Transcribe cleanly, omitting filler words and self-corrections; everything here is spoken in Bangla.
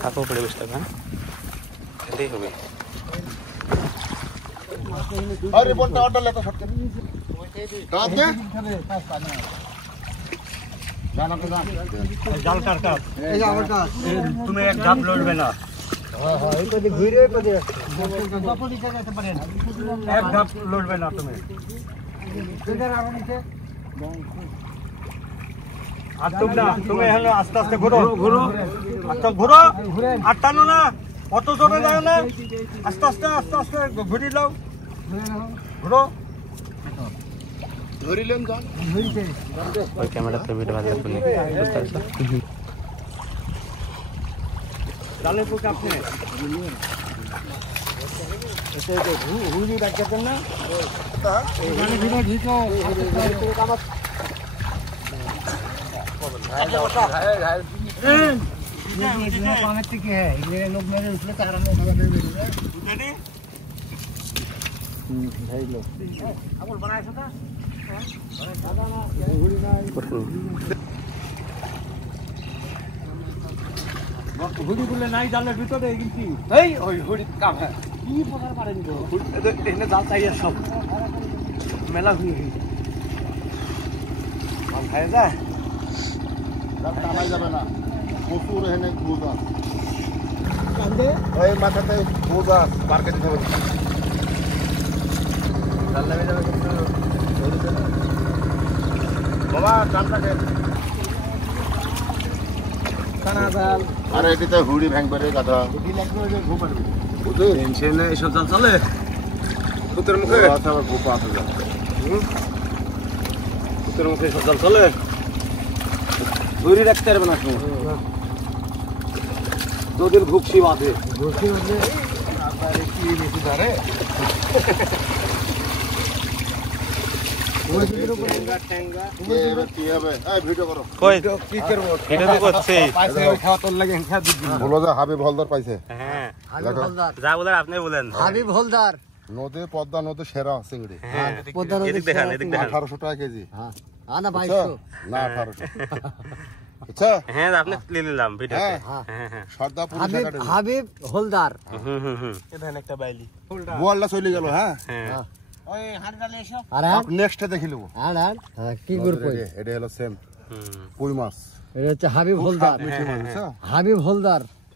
খাবো পড়ে 20 টাকা এটাই হবে और रिपोर्ट ऑर्डर लेता शॉट कर काट दे जाना पे जाल काट ए जा आवटा तुम्हें एक ढाप लोड ना हां हां एक तो घुरे को दे दपली जगह से पड़े एक ढाप लोड ना तुम्हें इधर आओ नीचे আর তোমরা তুমি এখানে আস্তে আস্তে ঘুরো ঘুরো আচ্ছা ঘুরো আটটানো না অত জোরে যাও না আস্তে আস্তে আস্তে আস্তে ঘুরি নাও ঘুরো ধরিলেন যান ধরিতে ওই ক্যামেরাতে ভিডিও বাজে শুনি বুঝতে পারছো ডালে তো আপনি এসে তো হুড়ি রাখতেন না এখানে ভিডিও ঢিকো ये लोग मेरे उसमें चारा लोग হুড়ি গুলো নাই জালের ভিতরে কিন্তু এই ওই হুড়ি কাম হ্যাঁ কি প্রকার পারেন গো এখানে জাল চাই সব মেলা হুড়ি মাল খায় যায় জাল টানাই যাবে না প্রচুর এখানে বোঝা কান্দে ওই মাথাতে বোঝা মার্কেট যাবে জাল লাগবে যাবে কিন্তু বাবা টানটাকে কানা জাল আরে এটাতে হুড়ি ভাঙ পারে গাধা হুড়ি লাগবে যে ঘু পারবে বুঝলে টেনশন এসব জাল চলে পুতের মুখে আচ্ছা আবার ঘু পাতে যায় পুতের মুখে সব জাল চলে হুড়ি রাখতে পারবে না দুদিন ঘুকসি বাঁধে ঘুকসি বাঁধে আরে কি বেশি ধরে ওই ভিডিও করে ট্যাঙ্গা কি হবে এই ভিডিও করো কই কি করব ভিডিও তো করছি পাইছে ওই খাওয়া তোর লাগে খেয়া দিবি বলো যে হাবিব হলদার পাইছে হ্যাঁ হাবিব হলদার যা বলেন আপনি বলেন হাবিব হলদার নদী পদ্মা নদী সেরা চিংড়ি হ্যাঁ পদ্মা নদী এদিক দেখেন এদিক দেখেন 1800 টাকা কেজি হ্যাঁ না 2200 না 1800 আচ্ছা হ্যাঁ আপনি নিলাম ভিডিওতে হ্যাঁ হ্যাঁ হ্যাঁ সর্দা পুলিশ হাবিব একাডেমি হাবিব হলদার এখানে একটা বাইলি গোয়ালটা চলে গেল হ্যাঁ হ্যাঁ ওই হাড়ডালে এসো আরে নেক্সট দেখি লব আর কি গ্রুপ এটা হলো সেম পুঁই মাছ এটা হচ্ছে হাবিব হলদার মিষ্টি মাছ হাবিব হলদার